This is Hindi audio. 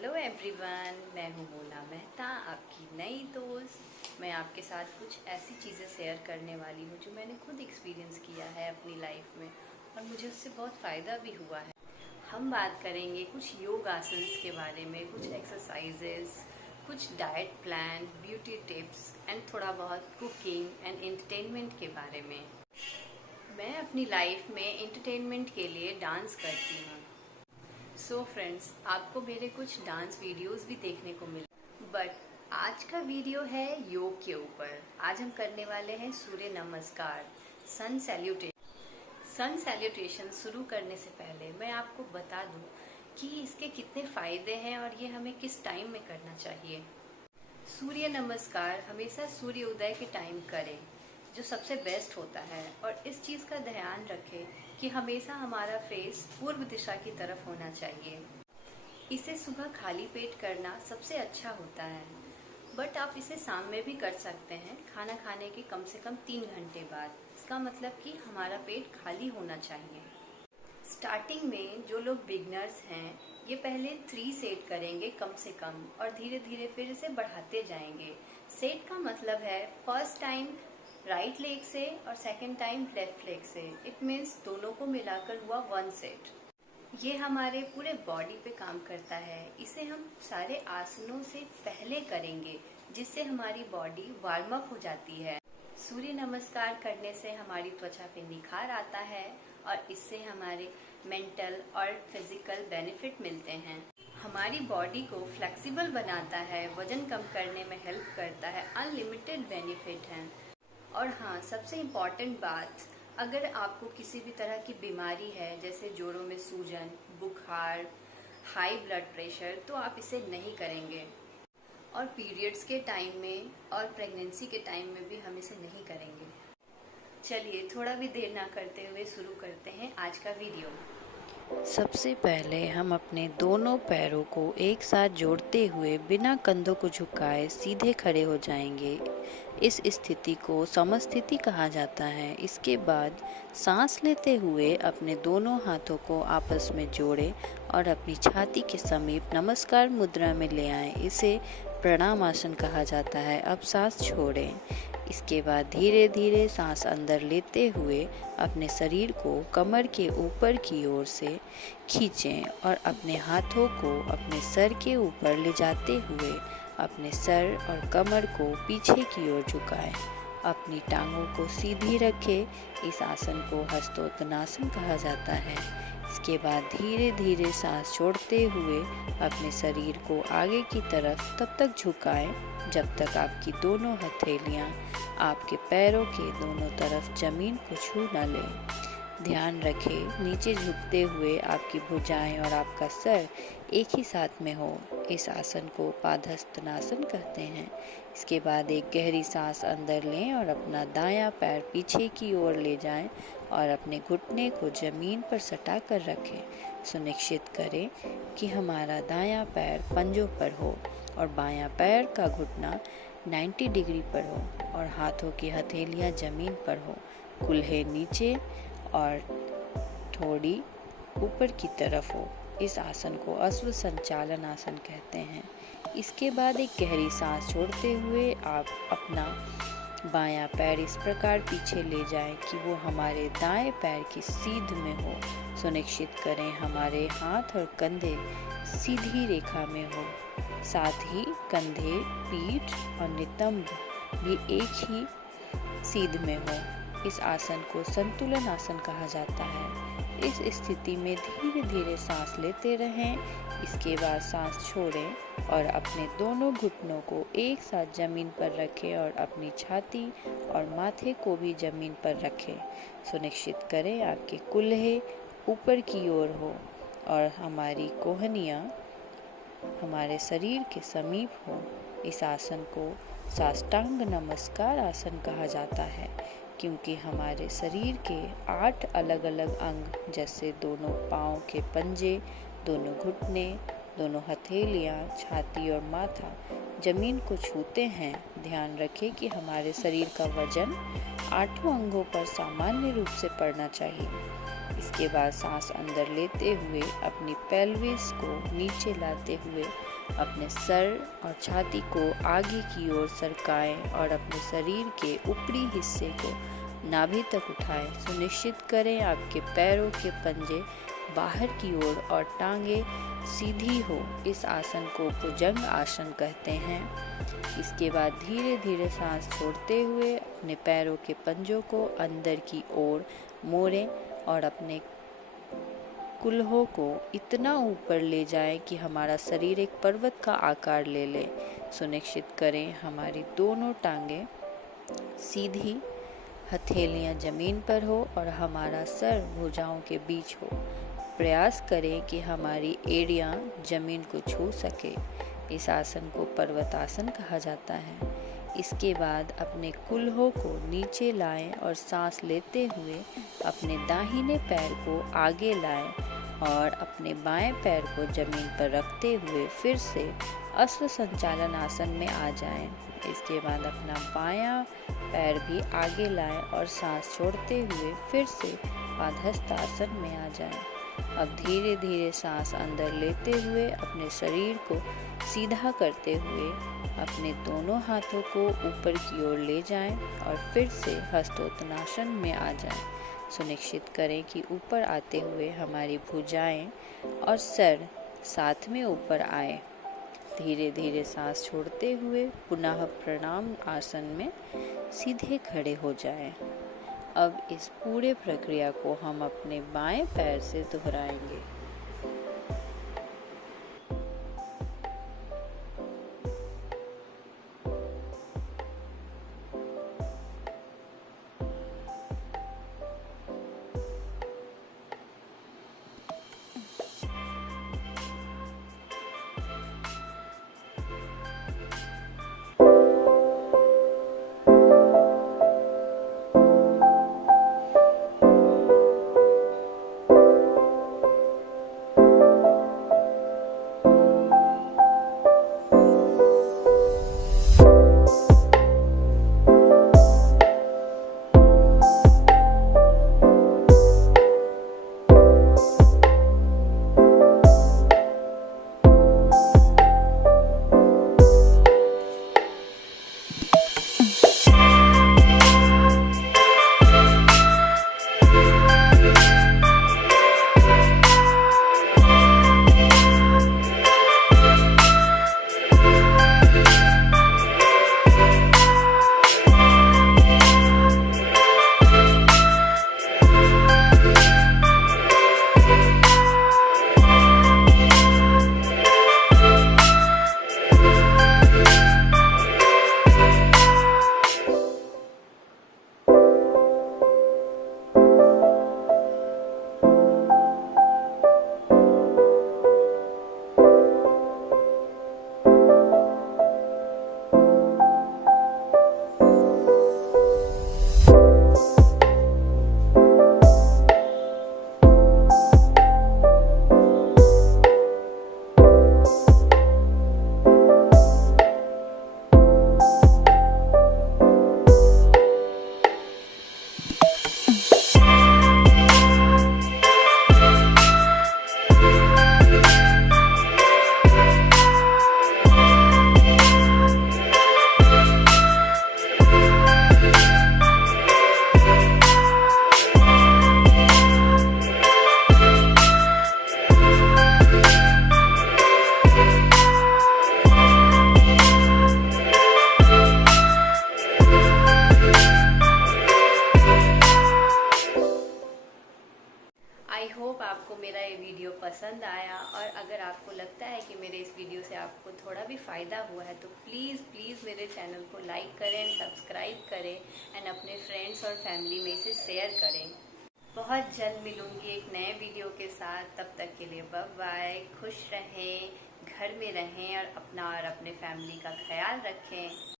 हेलो एवरीवन, मैं हूँ मोना मेहता, आपकी नई दोस्त। मैं आपके साथ कुछ ऐसी चीज़ें शेयर करने वाली हूँ जो मैंने खुद एक्सपीरियंस किया है अपनी लाइफ में और मुझे उससे बहुत फ़ायदा भी हुआ है। हम बात करेंगे कुछ योग आसन्स के बारे में, कुछ एक्सरसाइजेस, कुछ diet plan, beauty tips and थोड़ा बहुत कुकिंग एंड एंटरटेनमेंट के बारे में। मैं अपनी लाइफ में एंटरटेनमेंट के लिए डांस करती हूँ। सो फ्रेंड्स, आपको मेरे कुछ डांस वीडियोस भी देखने को मिले, बट आज का वीडियो है योग के ऊपर। आज हम करने वाले हैं सूर्य नमस्कार, सन सैल्यूटेशन। सन सैल्यूटेशन शुरू करने से पहले मैं आपको बता दूं कि इसके कितने फ़ायदे हैं और ये हमें किस टाइम में करना चाहिए। सूर्य नमस्कार हमेशा सूर्य उदय के टाइम करें, जो सबसे बेस्ट होता है। और इस चीज़ का ध्यान रखें कि हमेशा हमारा फेस पूर्व दिशा की तरफ होना चाहिए। इसे सुबह खाली पेट करना सबसे अच्छा होता है, बट आप इसे शाम में भी कर सकते हैं, खाना खाने के कम से कम 3 घंटे बाद। इसका मतलब कि हमारा पेट खाली होना चाहिए। स्टार्टिंग में जो लोग बिगनर्स हैं, ये पहले 3 सेट करेंगे कम से कम, और धीरे धीरे फिर इसे बढ़ाते जाएंगे। सेट का मतलब है फर्स्ट टाइम राइट लेग से और सेकंड टाइम लेफ्ट लेग से। इट मीन्स दोनों को मिलाकर हुआ 1 सेट। ये हमारे पूरे बॉडी पे काम करता है। इसे हम सारे आसनों से पहले करेंगे, जिससे हमारी बॉडी वार्म अप हो जाती है। सूर्य नमस्कार करने से हमारी त्वचा पे निखार आता है और इससे हमारे मेंटल और फिजिकल बेनिफिट मिलते हैं। हमारी बॉडी को फ्लेक्सिबल बनाता है, वजन कम करने में हेल्प करता है, अनलिमिटेड बेनिफिट हैं। और हाँ, सबसे इम्पॉर्टेंट बात, अगर आपको किसी भी तरह की बीमारी है, जैसे जोड़ों में सूजन, बुखार, हाई ब्लड प्रेशर, तो आप इसे नहीं करेंगे। और पीरियड्स के टाइम में और प्रेगनेंसी के टाइम में भी हम इसे नहीं करेंगे। चलिए थोड़ा भी देर ना करते हुए शुरू करते हैं आज का वीडियो। सबसे पहले हम अपने दोनों पैरों को एक साथ जोड़ते हुए बिना कंधों को झुकाए सीधे खड़े हो जाएंगे। इस स्थिति को समस्थिति कहा जाता है। इसके बाद सांस लेते हुए अपने दोनों हाथों को आपस में जोड़ें और अपनी छाती के समीप नमस्कार मुद्रा में ले आएं। इसे प्रणाम आसन कहा जाता है। अब सांस छोड़ें। इसके बाद धीरे धीरे सांस अंदर लेते हुए अपने शरीर को कमर के ऊपर की ओर से खींचें और अपने हाथों को अपने सर के ऊपर ले जाते हुए अपने सर और कमर को पीछे की ओर झुकाएं। अपनी टांगों को सीधी रखें। इस आसन को हस्तोत्तनासन कहा जाता है। इसके बाद धीरे धीरे सांस छोड़ते हुए अपने शरीर को आगे की तरफ तब तक झुकाएं जब तक आपकी दोनों हथेलियां आपके पैरों के दोनों तरफ जमीन को छू न लें। ध्यान रखें, नीचे झुकते हुए आपकी भुजाएं और आपका सर एक ही साथ में हो। इस आसन को पादहस्तनासन कहते हैं। इसके बाद एक गहरी सांस अंदर लें और अपना दायां पैर पीछे की ओर ले जाएं और अपने घुटने को जमीन पर सटा कर रखें। सुनिश्चित करें कि हमारा दायां पैर पंजों पर हो और बायां पैर का घुटना 90 डिग्री पर हो और हाथों की हथेलियां जमीन पर हो। कूल्हे नीचे और थोड़ी ऊपर की तरफ हो। इस आसन को अश्व संचालन आसन कहते हैं। इसके बाद एक गहरी सांस छोड़ते हुए आप अपना बायां पैर इस प्रकार पीछे ले जाएं कि वो हमारे दाएं पैर की सीध में हो। सुनिश्चित करें हमारे हाथ और कंधे सीधी रेखा में हो। साथ ही कंधे, पीठ और नितंब भी एक ही सीध में हो। इस आसन को संतुलन आसन कहा जाता है। इस स्थिति में धीरे धीरे सांस लेते रहें। इसके बाद सांस छोड़ें और अपने दोनों घुटनों को एक साथ जमीन पर रखें और अपनी छाती और माथे को भी जमीन पर रखें। सुनिश्चित करें आपके कूल्हे ऊपर की ओर हो और हमारी कोहनियाँ हमारे शरीर के समीप हो। इस आसन को साष्टांग नमस्कार आसन कहा जाता है, क्योंकि हमारे शरीर के 8 अलग अलग अंग, जैसे दोनों पाँव के पंजे, दोनों घुटने, दोनों हथेलियाँ, छाती और माथा जमीन को छूते हैं, ध्यान रखें कि हमारे शरीर का वजन 8 अंगों पर सामान्य रूप से पड़ना चाहिए। इसके बाद सांस अंदर लेते हुए अपनी पेल्विस को नीचे लाते हुए अपने सर और छाती को आगे की ओर सरकाएं और अपने शरीर के ऊपरी हिस्से को नाभि तक उठाएं। सुनिश्चित करें आपके पैरों के पंजे बाहर की ओर और टांगे सीधी हो। इस आसन को भुजंग आसन कहते हैं। इसके बाद धीरे धीरे सांस छोड़ते हुए अपने पैरों के पंजों को अंदर की ओर मोड़ें और अपने कुल्हों को इतना ऊपर ले जाएं कि हमारा शरीर एक पर्वत का आकार ले ले। सुनिश्चित करें हमारी दोनों टांगें सीधी, हथेलियां जमीन पर हो और हमारा सर भुजाओं के बीच हो। प्रयास करें कि हमारी एड़ियां जमीन को छू सके। इस आसन को पर्वतासन कहा जाता है। इसके बाद अपने कुल्हों को नीचे लाएं और सांस लेते हुए अपने दाहिने पैर को आगे लाएं और अपने बाएं पैर को जमीन पर रखते हुए फिर से अश्व संचालन आसन में आ जाएं। इसके बाद अपना बायां पैर भी आगे लाएं और सांस छोड़ते हुए फिर से पादहस्तासन में आ जाएं। अब धीरे धीरे सांस अंदर लेते हुए अपने शरीर को सीधा करते हुए अपने दोनों हाथों को ऊपर की ओर ले जाएं और फिर से हस्तोत्तनासन में आ जाएं। सुनिश्चित करें कि ऊपर आते हुए हमारी भुजाएं और सर साथ में ऊपर आए। धीरे धीरे सांस छोड़ते हुए पुनः प्रणाम आसन में सीधे खड़े हो जाएं। अब इस पूरे प्रक्रिया को हम अपने बाएं पैर से दोहराएंगे। आपको मेरा ये वीडियो पसंद आया और अगर आपको लगता है कि मेरे इस वीडियो से आपको थोड़ा भी फ़ायदा हुआ है तो प्लीज़ मेरे चैनल को लाइक करें, सब्सक्राइब करें एंड अपने फ्रेंड्स और फैमिली में इसे शेयर करें। बहुत जल्द मिलूँगी एक नए वीडियो के साथ। तब तक के लिए बाय बाय। खुश रहें, घर में रहें और अपना और अपने फैमिली का ख्याल रखें।